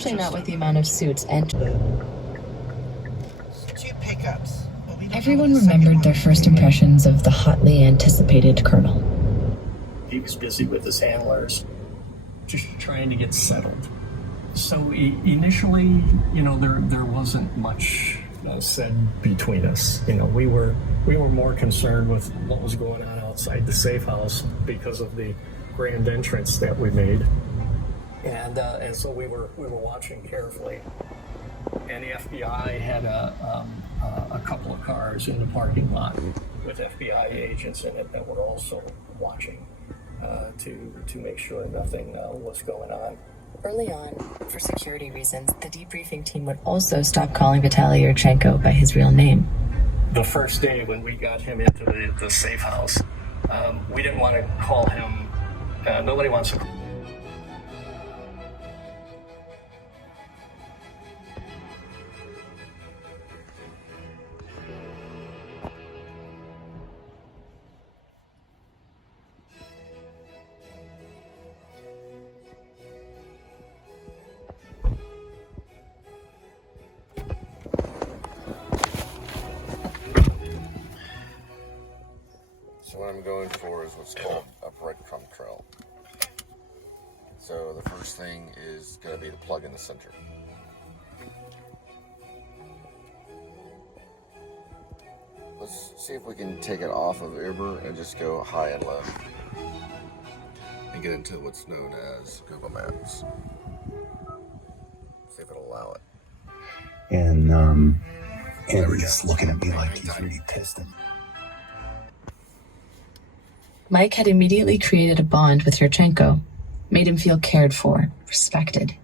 Especially not with the amount of suits and... 2 pickups. Everyone remembered their first impressions of the hotly anticipated Colonel. He was busy with his handlers, just trying to get settled. So initially, you know, there wasn't much said between us. You know, we were more concerned with what was going on outside the safe house because of the grand entrance that we made, and so we were watching carefully. And the FBI had a couple of cars in the parking lot with FBI agents in it that were also watching to make sure nothing was going on. Early on, for security reasons, the debriefing team would also stop calling Vitaly Yurchenko by his real name. The first day when we got him into the safe house, we didn't want to call him, nobody wants to. So what I'm going for is what's called a breadcrumb trail. So the first thing is going to be the plug in the center. Let's see if we can take it off of Uber and just go high and low. And get into what's known as Google Maps. See if it'll allow it. And Andy's looking at me like he's really pissed. Mike had immediately created a bond with Yurchenko, made him feel cared for, respected.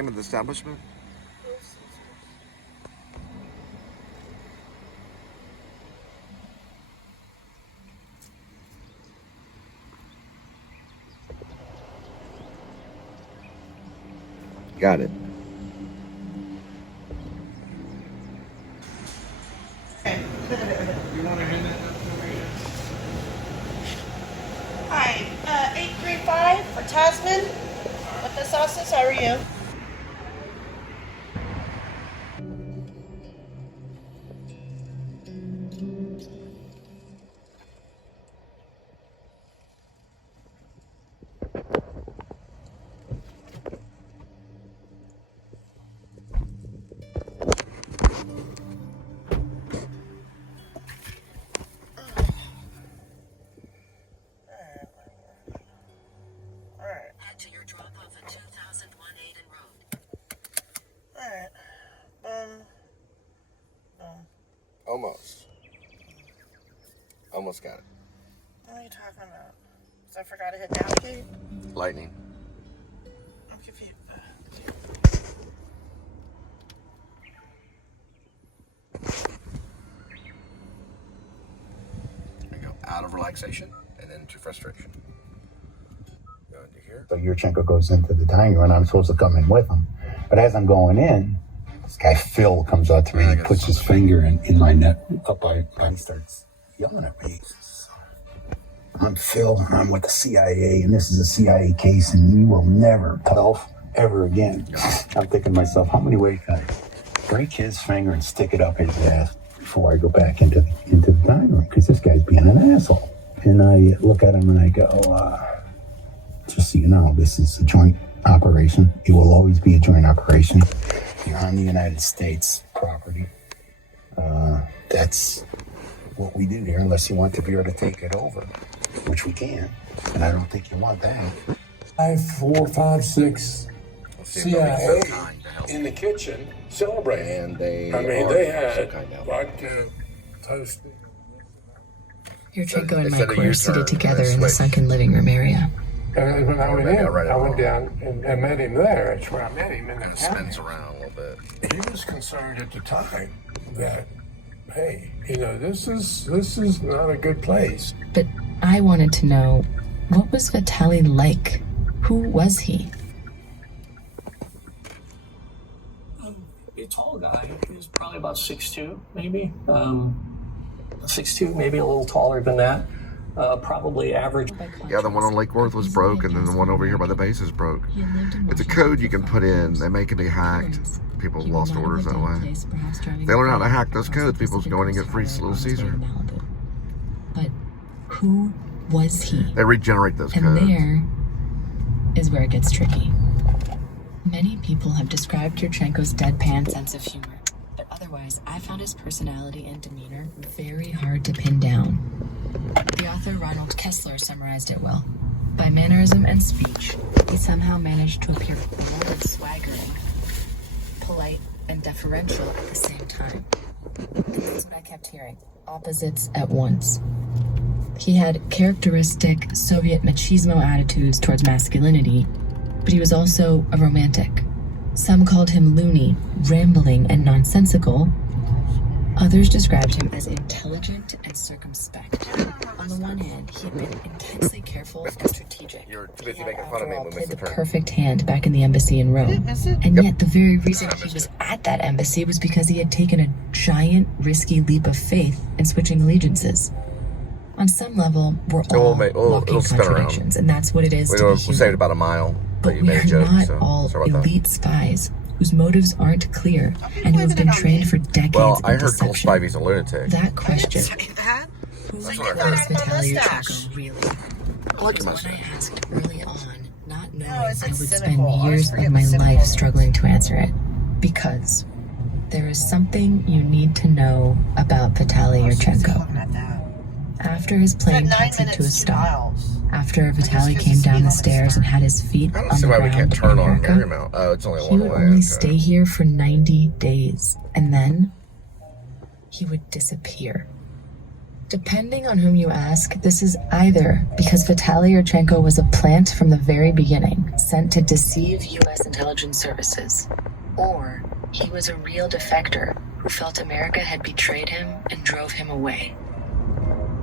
name of the establishment? Got it. Hi, 835 for Tasman. With the sauces, how are you? Almost. Almost got it. What are you talking about? Because I forgot to hit navigate? Lightning. I'm confused. There you go. Out of relaxation and into frustration. Go into here. So Yurchenko goes into the dining room, and I'm supposed to come in with him. But as I'm going in, this guy Phil comes up to me and he puts his finger in my neck up by and starts yelling at me. I'm Phil, and I'm with the CIA, and this is a CIA case, and you will never tell ever again. I'm thinking to myself, how many ways can I break his finger and stick it up his ass before I go back into the dining room? Because this guy's being an asshole. And I look at him and I go, just so you know, this is a joint operation. It will always be a joint operation. You're on the United States property. That's what we do here, unless you want the bureau to take it over, which we can. And I don't think you want that. 5, 4, 5, 6 CIA in the kitchen celebrating. And they had vodka, toast. Yurchenko and Mike were seated together in the sunken living room area. And when I went in, I went down and met him there. That's where I met him in the spins around a little bit. He was concerned at the time that, hey, this is not a good place. But I wanted to know, what was Vitaly like? Who was he? A tall guy. He was probably about 6'2", maybe. 6'2", maybe a little taller than that. Probably average. Yeah, the one on Lake Worth was broke, and then the one over here by the base is broke. It's a code you can put in. They make it be hacked. People have lost orders that way. They learn how to hack those codes. People's going and get free Little Caesar. But who was he? They regenerate those codes. And there is where it gets tricky. Many people have described Yurchenko's deadpan sense of humor, but otherwise, I found his personality and demeanor very hard to pin down. The author Ronald Kessler summarized it well. By mannerism and speech, he somehow managed to appear bold and swaggering, polite and deferential at the same time. And that's what I kept hearing. Opposites at once. He had characteristic Soviet machismo attitudes towards masculinity, but he was also a romantic. Some called him loony, rambling, and nonsensical. Others described him as intelligent and circumspect. On the one hand, he had been intensely careful and strategic. You're too busy making fun of me. Played the perfect hand back in the embassy in Rome. And yet the very reason he was at that embassy was because he had taken a giant, risky leap of faith in switching allegiances. On some level, we're all walking contradictions, and that's what it is to be human. We saved about a mile, but you made a joke, not all elite spies whose motives aren't clear and who have been trained for decades in deception. Cole Spivey's a lunatic. That question, who That's was what I heard. Vitaly Yurchenko really? I like him What I asked early on, not knowing No, it's I would cynical. spend years of my life struggling to answer it. Because there is something you need to know about Vitaly Yurchenko. After his plane taxied to a stop, after Vitaly came down the stairs and had his feet I don't on see the why we ground can't in turn on America, Marymount. Oh, it's only he one would way. only Okay. stay here for 90 days, and then he would disappear. Depending on whom you ask, this is either because Vitaly Yurchenko was a plant from the very beginning, sent to deceive U.S. intelligence services, or he was a real defector who felt America had betrayed him and drove him away.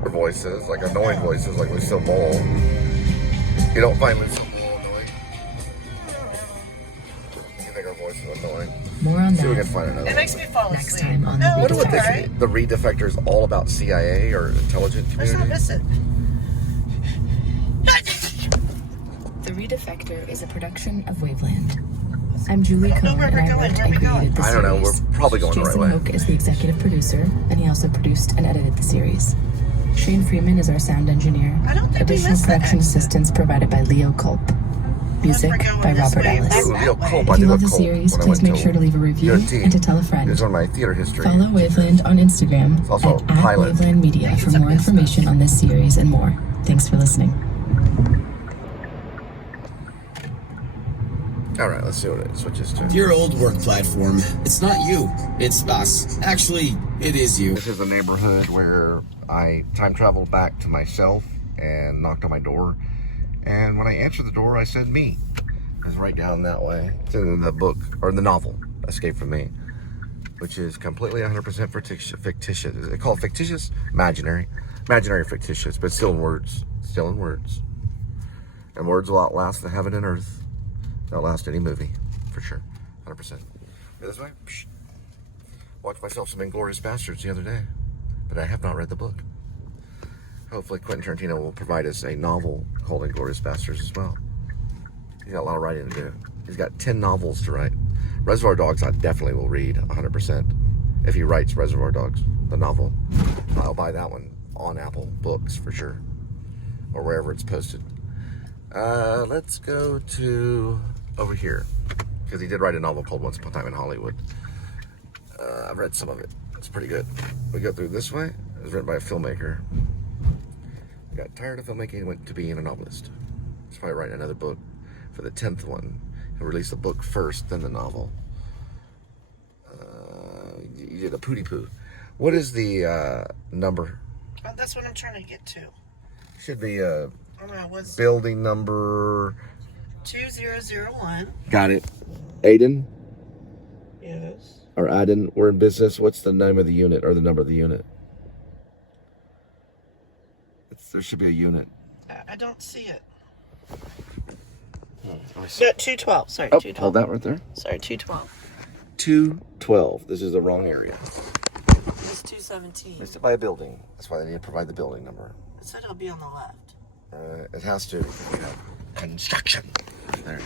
Voices, like annoying voices, like Lucille Ball. You don't find Lucille Ball annoying? You think our voice is annoying? More on See if we can that find another. It makes me fall next asleep. time on No, The What do it's you Redefector. think? The Redefector is all about CIA or intelligent Let's not community? miss it. The Redefector is a production of Waveland. I'm Julie Cohn, where and we're I going. wrote Where and we going? created the I don't know. series. We're probably going the right Jason way. Oak is the executive producer, and he also produced and edited the series. Shane Freeman is our sound engineer. I don't think we Additional missed that production exit. assistance provided by Leo Culp. Music we're going by this Robert way. Ellis. That's Ooh, Leo that way. Culp. I If you did love a the Culp series, when I please went make to sure to leave a review UNT. and to tell a friend. This is one of my theater history. Follow Waveland on Instagram It's also at a pilot. @Waveland Media for more information on this series and more. Thanks for listening. All right, let's see what it switches to. Your old work platform. It's not you. It's us. Actually, it is you. This is a neighborhood where I time traveled back to myself and knocked on my door. And when I answered the door, I said me. It was right down that way. It's in the book, or in the novel, Escape from Me, which is completely 100% fictitious. Is it called fictitious? Imaginary. Imaginary fictitious, but still in words. Still in words. And words will outlast the heaven and earth. Outlast any movie, for sure. 100%. Go this way. Psh. Watched myself some Inglourious Bastards the other day, but I have not read the book. Hopefully Quentin Tarantino will provide us a novel called Inglourious Bastards as well. He's got a lot of writing to do. He's got 10 novels to write. Reservoir Dogs I definitely will read 100%. If he writes Reservoir Dogs, the novel. I'll buy that one on Apple Books for sure. Or wherever it's posted. Let's go to over here. Because he did write a novel called Once Upon a Time in Hollywood. I've read some of it. It's pretty good. We go through this way. It was written by a filmmaker. He got tired of filmmaking and went to being a novelist. He's probably writing another book for the 10th one. He'll release the book first, then the novel. You did a pooty poo. What is the number? Oh, that's what I'm trying to get to. Should be Oh, no, what's building number. 2001? Got it. Aiden Yes. or Aiden, we're in business. What's the name of the unit or the number of the unit? There should be a unit. I don't see it. Let me No, see. 212. Sorry, Oh, 212. hold that right there. Sorry, 212. 212. This is the wrong area. It's 217. It's by a building. That's why they need to provide the building number. It said it'll be on the left. It has to. Construction. There.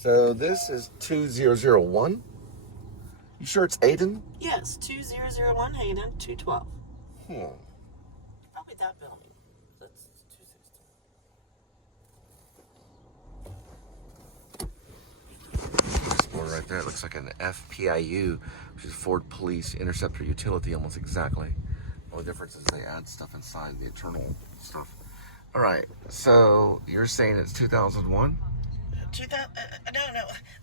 So this is 2001. You sure it's Aiden? Yes, 2001 Hayden, 212. Probably that building. That's 216. This board right there, it looks like an FPIU, which is Ford Police Interceptor Utility, almost exactly. The only difference is they add stuff inside the internal stuff. All right, so you're saying it's 2001? No.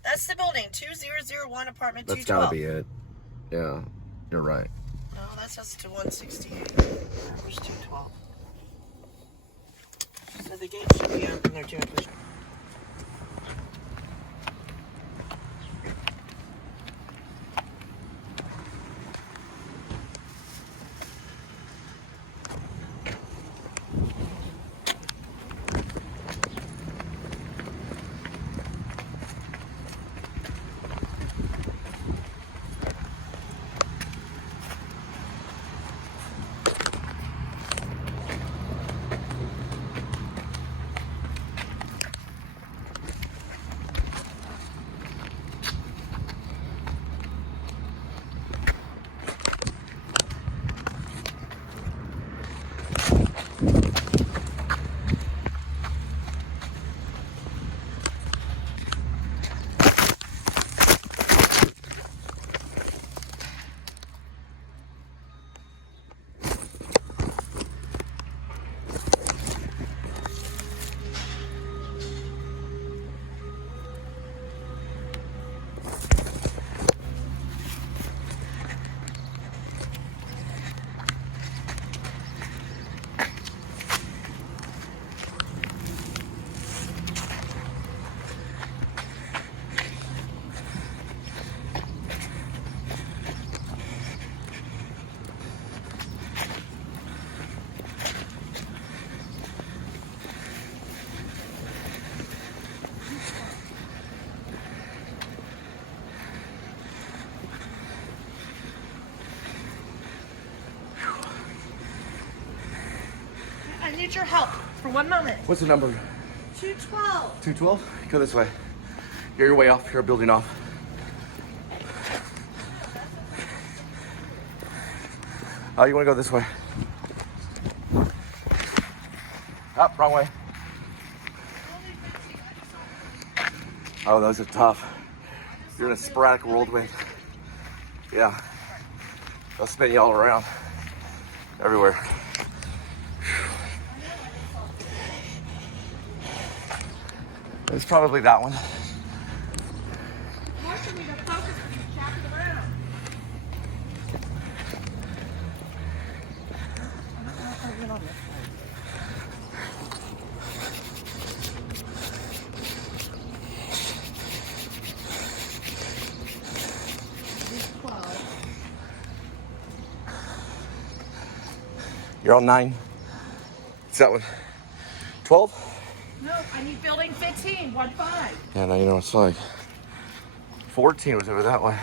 That's the building. 2001 apartment That's 212. gotta be it. Yeah, you're right. No, that's us to 168. Where's 212? So the gate should be open there too. need your help for 1 moment. What's the number? 212. 212? Go this way. You're your way off. You're building off. Oh, you want to go this way? Up, wrong way. Oh, those are tough. You're in a sporadic whirlwind. Yeah. They'll spin you all around. Everywhere. It's probably that one. You're on 9. It's that one. 12? No, I need building 15, 1-5. Yeah, now you know what it's like. 14 was over that way.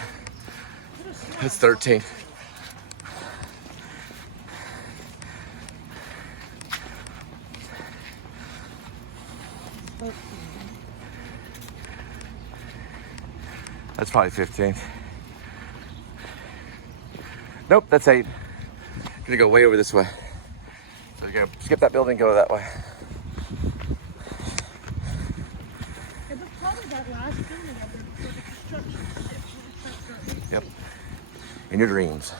That's 13. That's probably 15. Nope, that's 8. Gonna go way over this way. So you're gonna skip that building, go that way. It was probably that last building up there for the construction. Yep. In your dreams.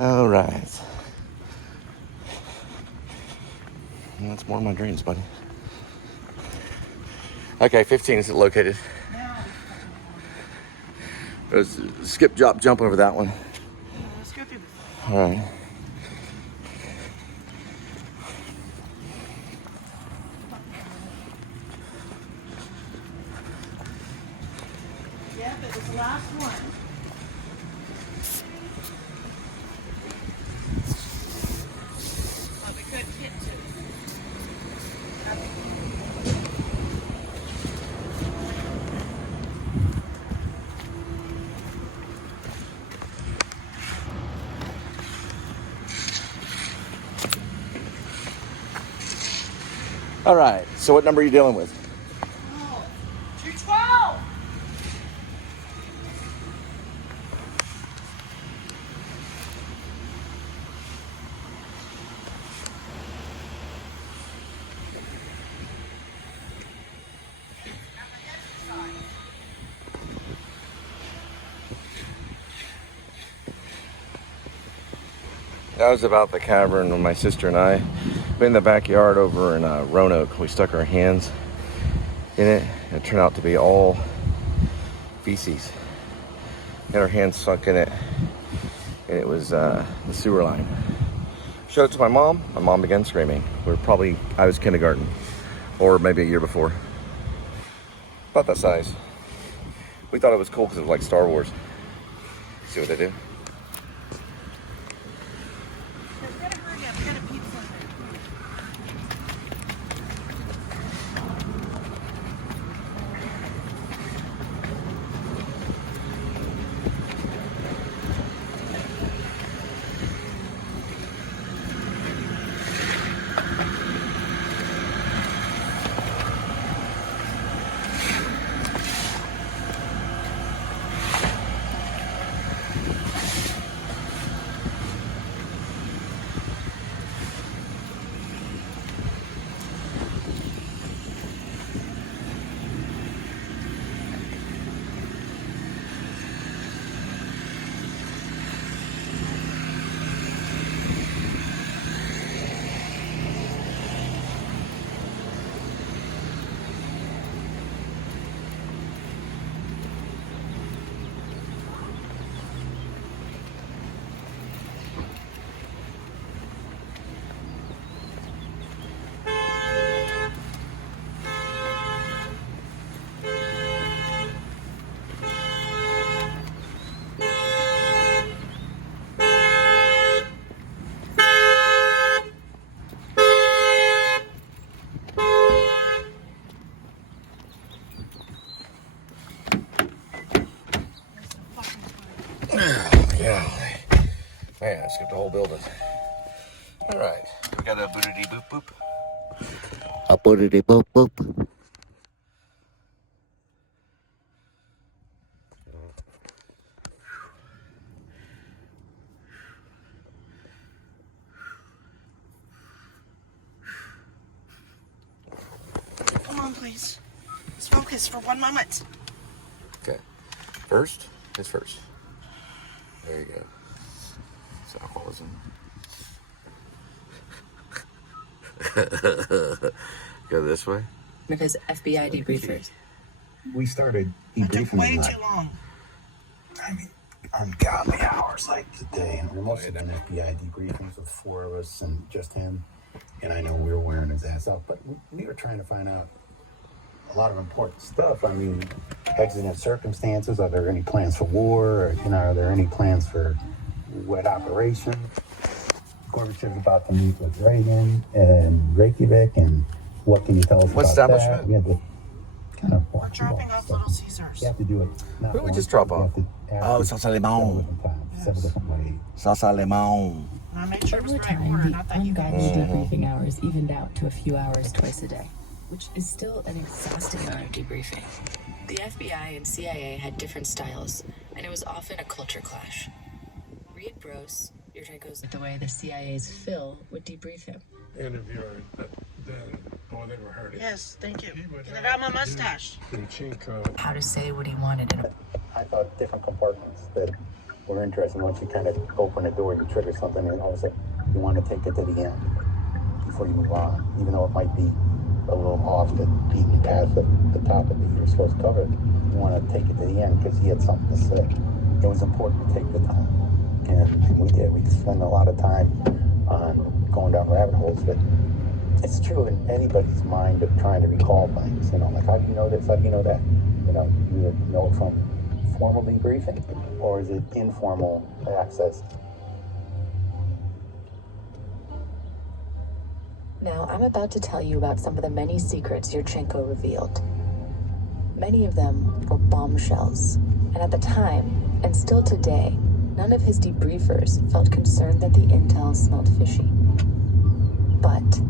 All right. That's more of my dreams, buddy. Okay, 15 is located. There's skip, drop, jump over that one. Let's go through this. All right. Yep, it was the last one. But we couldn't get to it. All right. So what number are you dealing with? 212. That was about the cavern when my sister and I been in the backyard over in Roanoke. We stuck our hands in it. It turned out to be all feces. Had our hands sunk in it. And it was the sewer line. Showed it to my mom. My mom began screaming. I was kindergarten, or maybe a year before. About that size. We thought it was cool because it was like Star Wars. See what they do? Man, I skipped the whole building. All right. We got a bootity boop boop. A bootity boop boop. Come on, please. Let's focus for 1 moment. Okay. First is first. There you go. It's alcoholism. Go this way. Of his FBI debriefers. We started That took debriefing way like, too long. I mean, ungodly hours like today. And most of them FBI debriefings with 4 of us and just him. And I know we were wearing his ass out, but we were trying to find out a lot of important stuff. I mean, exigent circumstances. Are there any plans for war? Or, are there any plans for wet operation? Gorbachev's about to meet with Reagan and Reykjavik, and what can you tell us What about establishment? that? We had to kind of We're dropping off Little Caesars. You have to do it. Who did we just drop off? Oh, Salsa Limon. Several different ways. Salsa Limon. I made sure it was Over the right time, order, the not that you guys. unguided debriefing hours evened out to a few hours twice a day, which is still an exhausting amount of debriefing. The FBI and CIA had different styles, and it was often a culture clash. Reed Brose, Yurchenko's the way the CIA's Phil would debrief him. Interviewer, they were hurting. Yes, thank you. Get it out my mustache. How to say what he wanted in a I thought different compartments that were interesting. Once you kind of open the door, you trigger something, and all of a sudden you want to take it to the end before you move on, even though it might be a little off the beaten path at the topic that you're supposed to cover. You want to take it to the end because he had something to say. It was important to take the time, and we did. We spent a lot of time on going down rabbit holes, but it's true in anybody's mind of trying to recall things. Like, how do you know this? How do you know that? You either know it from formal debriefing, or is it informal access? Now, I'm about to tell you about some of the many secrets Yurchenko revealed. Many of them were bombshells, and at the time, and still today, none of his debriefers felt concerned that the intel smelled fishy. But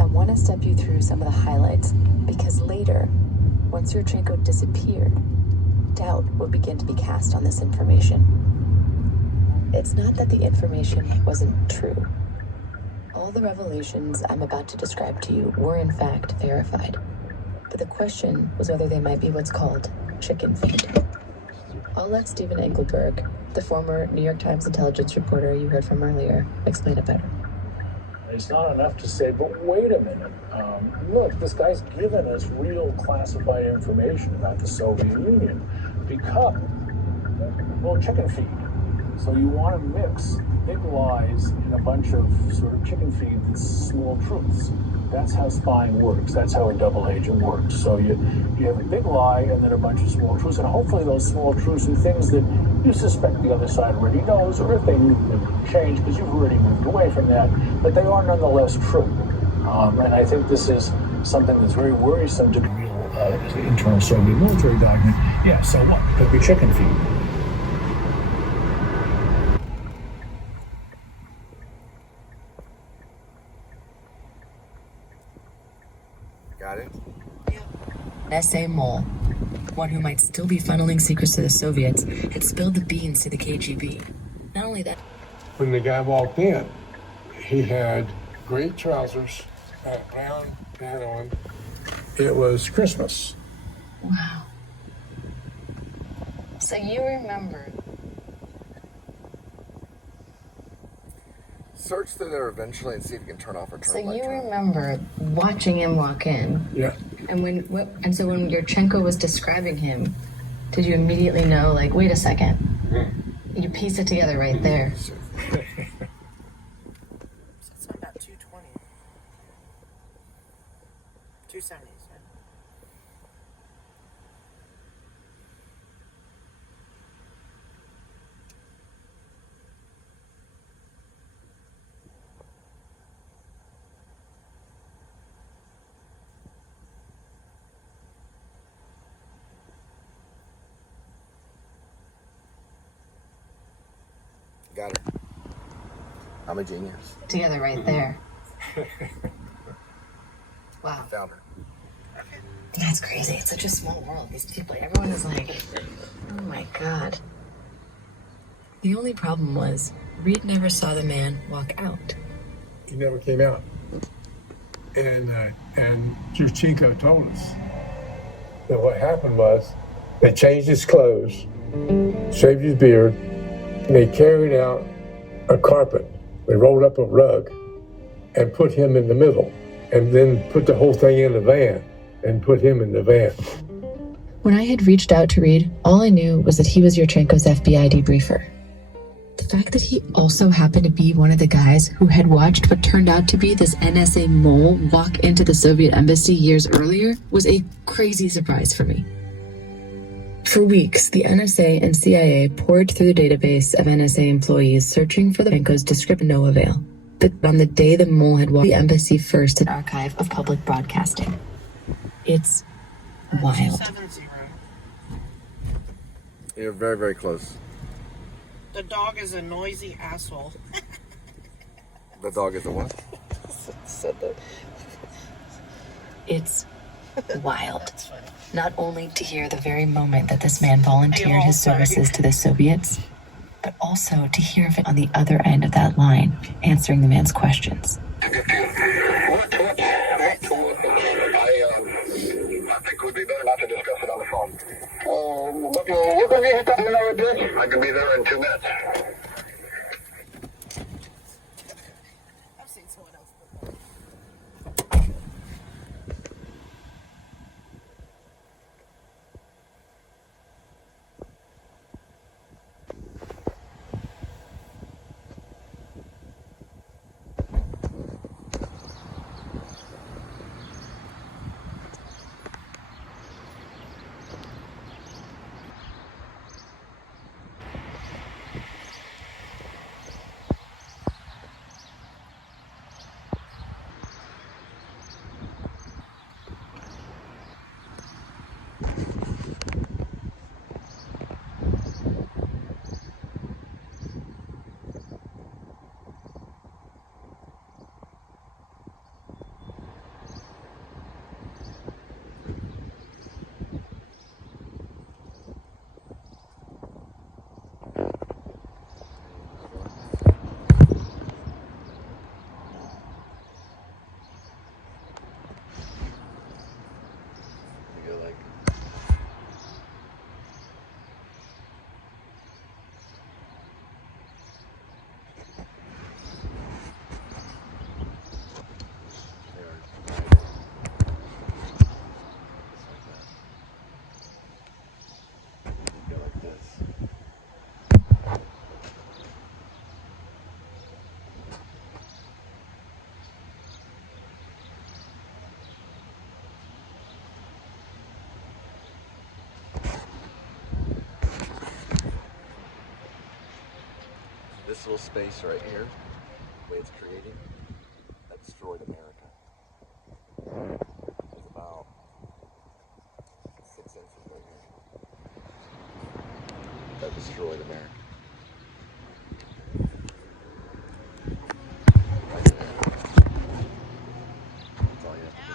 I want to step you through some of the highlights, because later, once Yurchenko disappeared, doubt would begin to be cast on this information. It's not that the information wasn't true. All the revelations I'm about to describe to you were in fact verified. But the question was whether they might be what's called chicken feed. I'll let Stephen Engelberg, the former New York Times intelligence reporter you heard from earlier, explain it better. It's not enough to say, but wait a minute. Look, this guy's given us real classified information about the Soviet Union. Because, well, chicken feed. So you want to mix big lies and a bunch of sort of chicken feed that's small truths. That's how spying works. That's how a double agent works. So you have a big lie and then a bunch of small truths, and hopefully those small truths are things that you suspect the other side already knows, or if they knew, they would change because you've already moved away from that, but they are nonetheless true. And I think this is something that's very worrisome to the real internal Soviet military document. Yeah, so what? It'll be chicken feed. Got it? S.A. Mole, one who might still be funneling secrets to the Soviets, had spilled the beans to the KGB. Not only that, When the guy walked in, he had gray trousers, a brown hat on. It was Christmas. wow. So you remember Search through there eventually and see if you can turn off or turn electron. remember watching him walk in, Yeah. and when Yurchenko was describing him, did you immediately know, like, wait a second, you piece it together right there? It's about 220. 270s, yeah. Got her. I'm a genius. Together right there. Wow. Found her. That's crazy. It's such a small world. These people, everyone is like, oh my God. The only problem was, Reed never saw the man walk out. He never came out. And Juchenko told us that what happened was they changed his clothes, shaved his beard, and they carried out a carpet. They rolled up a rug and put him in the middle, and then put the whole thing in the van and put him in the van. When I had reached out to Reed, all I knew was that he was Yurchenko's FBI debriefer. The fact that he also happened to be one of the guys who had watched what turned out to be this NSA mole walk into the Soviet embassy years earlier was a crazy surprise for me. For weeks, the NSA and CIA poured through the database of NSA employees searching for the Yurchenko's description, no avail. But on the day the mole had walked the embassy first, an archive of public broadcasting. It's wild. 270. You're very, very close. The dog is a noisy asshole. The dog is a what? It's wild. Not only to hear the very moment that this man volunteered his services to the Soviets, but also to hear of it on the other end of that line, answering the man's questions. I think it would be better not to discuss it on the phone. You're going to hit that another bit? I can be there in 2 minutes. I've seen someone else. This little space right here, the way it's created, that destroyed America. It's about 6 inches right here. That destroyed America. Right there. That's all you have to do.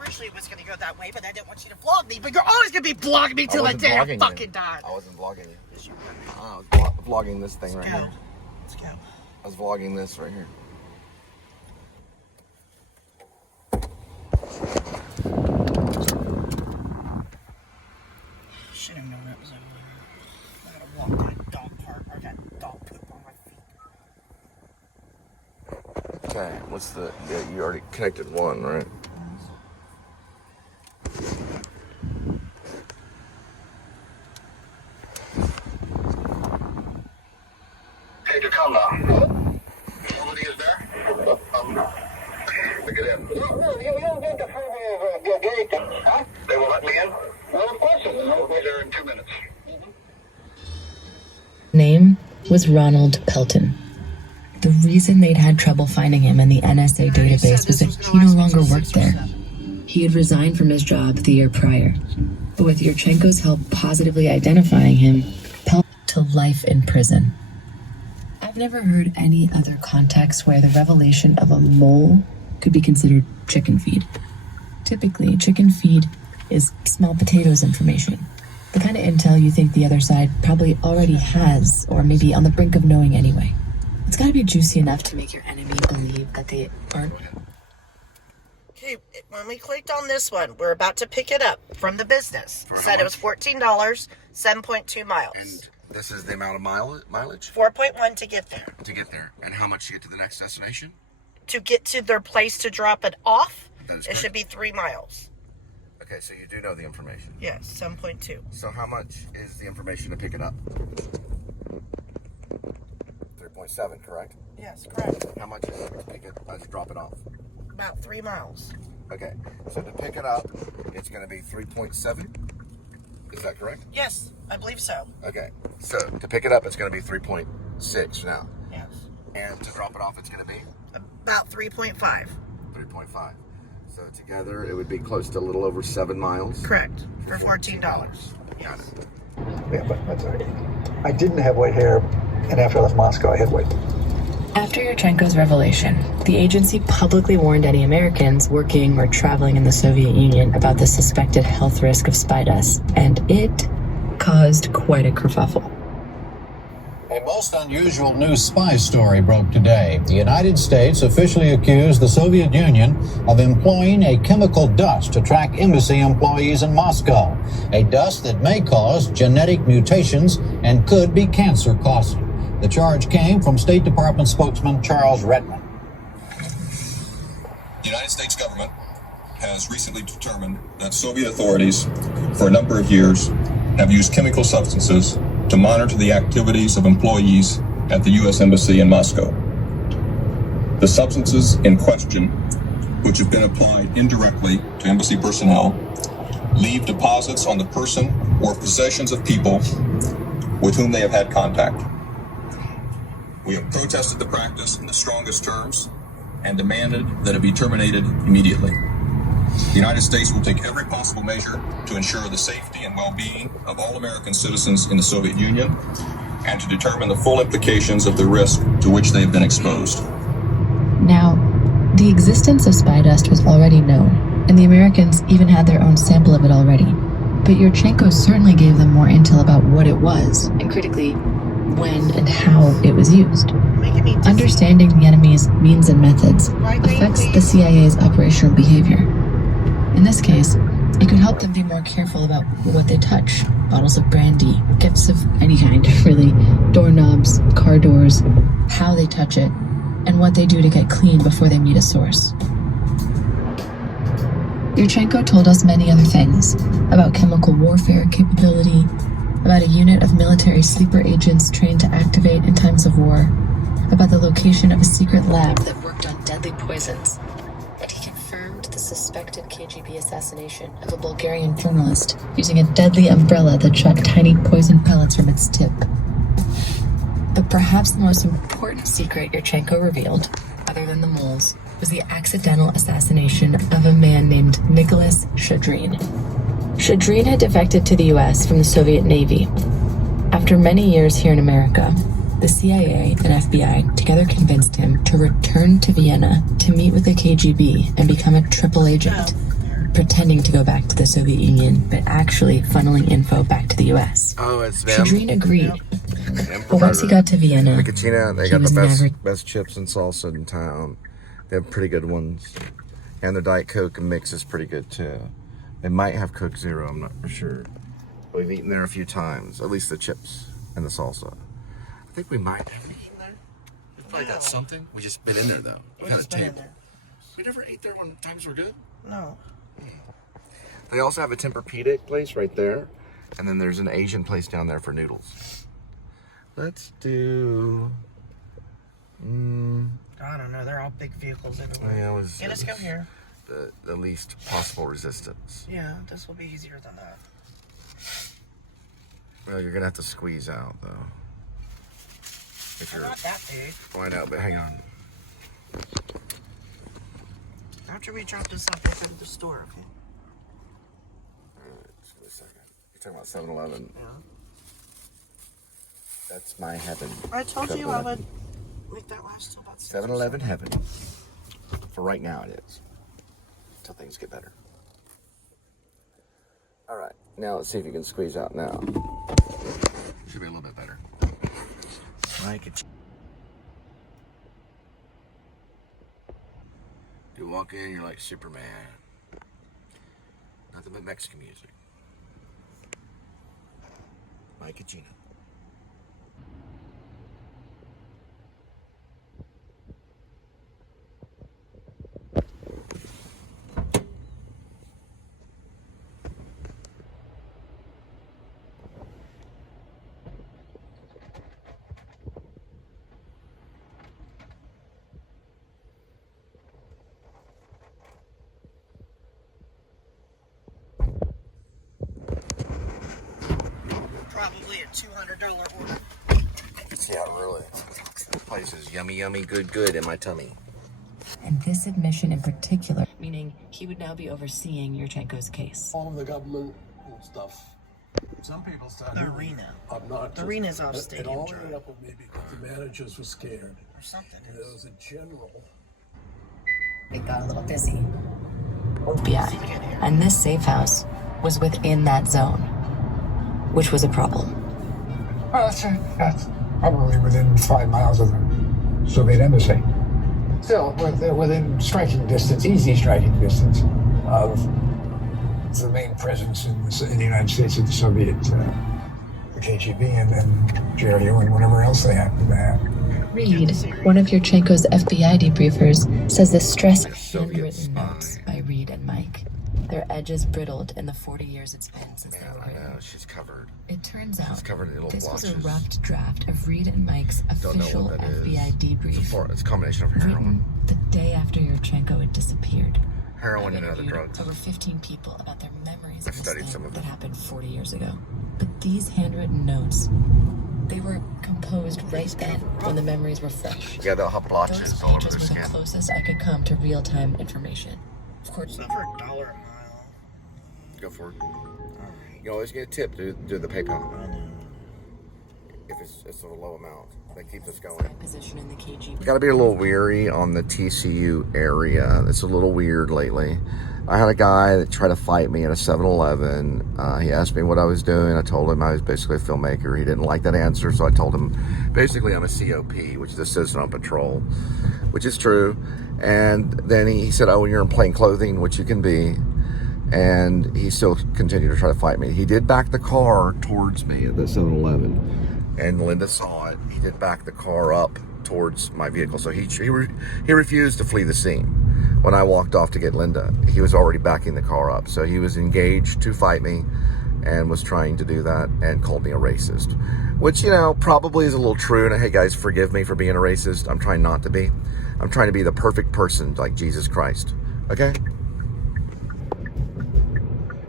Originally it was going to go that way, but I didn't want you to vlog me. But you're always going to be vlogging me till the day I fucking die. I wasn't vlogging you. I was vlogging this thing right here. Let's go. I was vlogging this right here. Should have known that was over there. I gotta walk that dog park or that dog poop on my feet. Okay, what's the, yeah, you already connected one, right? Hey, to come now. Somebody is there? Look at him. No, you don't get the gate. Huh? They will let me in? Well, of course. I'll be there in 2 minutes. Name was Ronald Pelton. The reason they'd had trouble finding him in the NSA database was that he no longer worked there. He had resigned from his job the year prior, but with Yurchenko's help positively identifying him, held to life in prison. I've never heard any other context where the revelation of a mole could be considered chicken feed. Typically, chicken feed is small potatoes information. The kind of intel you think the other side probably already has, or maybe on the brink of knowing anyway. It's gotta be juicy enough to make your enemy believe that they aren't. Okay, when we clicked on this one, we're about to pick it up from the business. For It how said it was much? $14, 7.2 miles. And this is the amount of mileage 4.1 to get there. to get there. And how much to get to the next destination? To get to their place to drop it off, That is it should be 3 miles. Okay, so you do know the information. Yes, 7.2. So how much is the information to pick it up? 3.7, correct? Yes, correct. How much is it to pick it, to drop it off? About 3 miles. Okay, so to pick it up, it's going to be 3.7. Is that correct? Yes, I believe so. Okay, so to pick it up, it's going to be 3.6 now. Yes. And to drop it off, it's going to be About 3.5. 3.5. So together, it would be close to a little over 7 miles. Correct. For $14. Got Yes. it. Yeah, but that's all right. I didn't have white hair, and after I left Moscow, I had white. After Yurchenko's revelation, the agency publicly warned any Americans working or traveling in the Soviet Union about the suspected health risk of spy dust, and it caused quite a kerfuffle. A most unusual new spy story broke today. The United States officially accused the Soviet Union of employing a chemical dust to track embassy employees in Moscow, a dust that may cause genetic mutations and could be cancer-causing. The charge came from State Department spokesman Charles Redmond. The United States government has recently determined that Soviet authorities, for a number of years, have used chemical substances to monitor the activities of employees at the U.S. Embassy in Moscow. The substances in question, which have been applied indirectly to embassy personnel, leave deposits on the person or possessions of people with whom they have had contact. We have protested the practice in the strongest terms and demanded that it be terminated immediately. The United States will take every possible measure to ensure the safety and well-being of all American citizens in the Soviet Union and to determine the full implications of the risk to which they have been exposed. Now, the existence of spy dust was already known, and the Americans even had their own sample of it already. But Yurchenko certainly gave them more intel about what it was, and critically, when and how it was used. Understanding the enemy's means and methods affects the CIA's operational behavior. In this case, it could help them be more careful about what they touch. Bottles of brandy, gifts of any kind, really, doorknobs, car doors, how they touch it, and what they do to get clean before they meet a source. Yurchenko told us many other things about chemical warfare capability, about a unit of military sleeper agents trained to activate in times of war, about the location of a secret lab that worked on deadly poisons, and he confirmed the suspected KGB assassination of a Bulgarian journalist using a deadly umbrella that shot tiny poison pellets from its tip. But perhaps the most important secret Yurchenko revealed, other than the moles, was the accidental assassination of a man named Nicholas Shadrin. Shadrin had defected to the U.S. from the Soviet Navy. After many years here in America, the CIA and FBI together convinced him to return to Vienna to meet with the KGB and become a triple agent, pretending to go back to the Soviet Union, but actually funneling info back to the U.S. Oh, it's them. Shadrin agreed. But once he got to Vienna, Mi Cocina, they he got was the never... best chips and salsa in town. They have pretty good ones. And their Diet Coke mix is pretty good too. They might have Coke Zero, I'm not for sure. We've eaten there a few times, at least the chips and the salsa. I think we might have eaten there. We probably got something. We just been in there though. We've just been in there. We never ate there when times were good. No. They also have a Tempur-Pedic place right there. And then there's an Asian place down there for noodles. Let's do... I don't know. They're all big vehicles everywhere. Yeah, Yeah, let's go here. The least possible resistance. Yeah, this will be easier than that. Well, you're gonna have to squeeze out though. If They're not that big. Why not? But hang on. After we drop this off, we'll go to the store, okay? Alright, just wait a second. You're talking about 7-Eleven. Yeah. That's my heaven. I told you I would make that last till about 7-Eleven heaven. For right now, it is. Until things get better. Alright, now let's see if you can squeeze out now. Should be a little bit better. Like it. You walk in, you're like Superman. Nothing but Mexican music. My Cocina. Probably a $200 order. Yeah, really. This place is yummy, yummy, good in my tummy. And this admission in particular, meaning he would now be overseeing Yurchenko's case. All of the government and stuff. Some people said The arena. obnoxious. The arena's off It Stadium all Drive. ended up with me because the managers were scared. Or something. And there was a general. It got a little busy. FBI. And this safe house was within that zone, which was a problem. Well, that's probably within 5 miles of the Soviet embassy. Still, they're within striking distance, easy striking distance of the main presence in the United States of the Soviet, the KGB and GRU and whatever else they happen to have. Reed, one of Yurchenko's FBI debriefers, says the stress handwritten notes by Reed and Mike. Their edges brittled in the 40 years it's been since they were I written. know, she's covered. It turns out covered in little this was a blotches. rough draft of Reed and Mike's Don't know official what that FBI is. debrief, It's a combination of heroin. written the day after Yurchenko had disappeared. Heroin I've and other interviewed drugs. over 15 people about their memories I've of this studied thing some of that them. happened 40 years ago. But these handwritten notes, they were composed right then when the memories were fresh. Yeah, they'll have blotches Those all over pages their were the skin. closest I could come to real-time information. Of course, So for $1 a mile. Go for it. You always get a tip to do the PayPal. If it's a low amount, that keeps us going. position in the KGB. Got to be a little weary on the TCU area. It's a little weird lately. I had a guy that tried to fight me at a 7-Eleven. He asked me what I was doing. I told him I was basically a filmmaker. He didn't like that answer, so I told him basically I'm a COP, which is a citizen on patrol, which is true. And then he said, oh, you're in plain clothing, which you can be. And he still continued to try to fight me. He did back the car towards me at the 7-Eleven, and Linda saw it. He did back the car up towards my vehicle, so he refused to flee the scene. When I walked off to get Linda, he was already backing the car up, so he was engaged to fight me and was trying to do that and called me a racist, which, you know, probably is a little true. And hey guys, forgive me for being a racist. I'm trying not to be. I'm trying to be the perfect person like Jesus Christ, okay?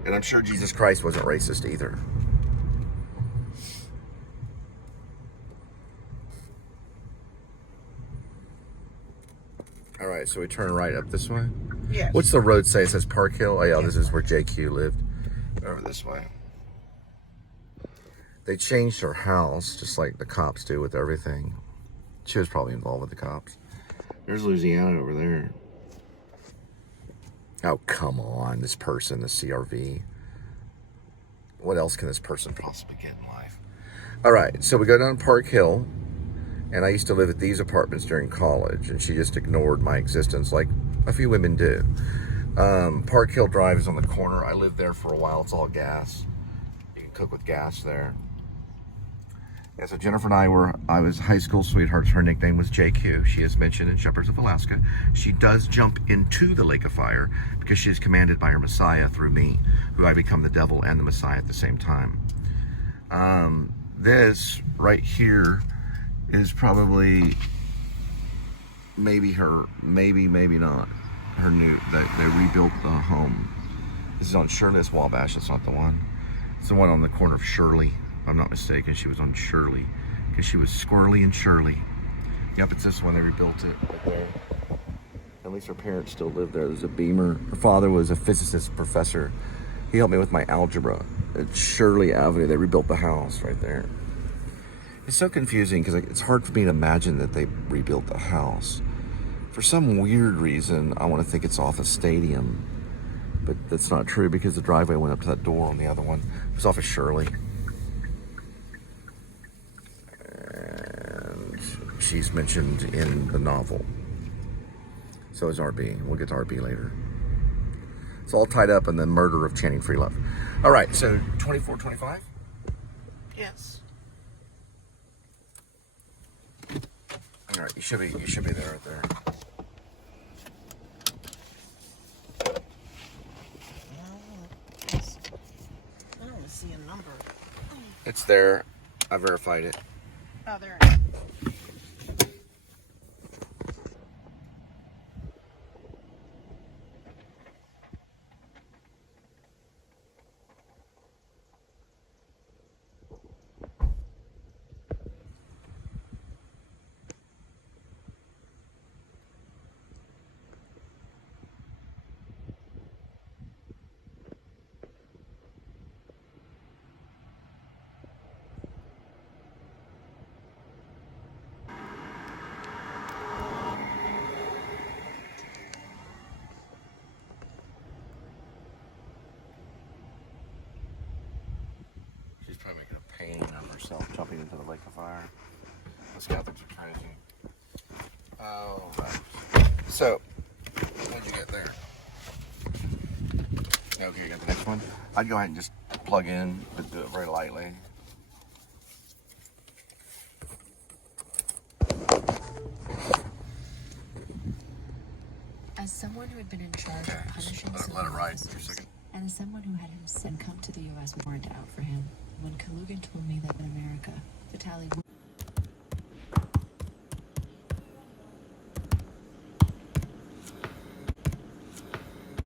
And I'm sure Jesus Christ wasn't racist either. All right, so we turn right up this way? Yes. What's the road say? It says Park Hill? Oh yeah, this is where JQ lived. Over this way. They changed her house, just like the cops do with everything. She was probably involved with the cops. There's Louisiana over there. Oh, come on, this person, the CRV. What else can this person possibly get in life? All right, so we go down Park Hill, and I used to live at these apartments during college, and she just ignored my existence like a few women do. Park Hill Drive is on the corner. I lived there for a while. It's all gas. You can cook with gas there. Yeah, so Jennifer and I was high school sweethearts. Her nickname was JQ. She is mentioned in Shepherds of Alaska. She does jump into the lake of fire because she is commanded by her Messiah through me, who I become the devil and the Messiah at the same time. This right here is probably maybe her, maybe not her new, that they rebuilt the home. This is on Shirley. It's Wabash. That's not the one. It's the one on the corner of Shirley. If I'm not mistaken, she was on Shirley because she was Squirrely and Shirley. Yep, it's this one. They rebuilt it right there. At least her parents still live there. There's a Beamer. Her father was a physicist professor. He helped me with my algebra at Shirley Avenue. They rebuilt the house right there. It's so confusing because it's hard for me to imagine that they rebuilt the house. For some weird reason, I want to think it's off a stadium, but that's not true because the driveway went up to that door on the other one. It was off of Shirley. And she's mentioned in the novel. So is RB. We'll get to RB later. It's all tied up in the murder of Channing Freelove. All right, so 2425? Yes. All right, you should be there right there. I don't see a number. It's there. I verified it. Oh, there it is. She's probably making a painting of herself jumping into the lake of fire. Let's get out there to crazy. Oh, right. So, what did you get there? Okay, you got the next one? I'd go ahead and just plug in, but do it very lightly. As someone who had been in charge of punishing let it ride for a second. and as someone who had himself come to the U.S. warrant out for him, when Kalugan told me that in America, the tally would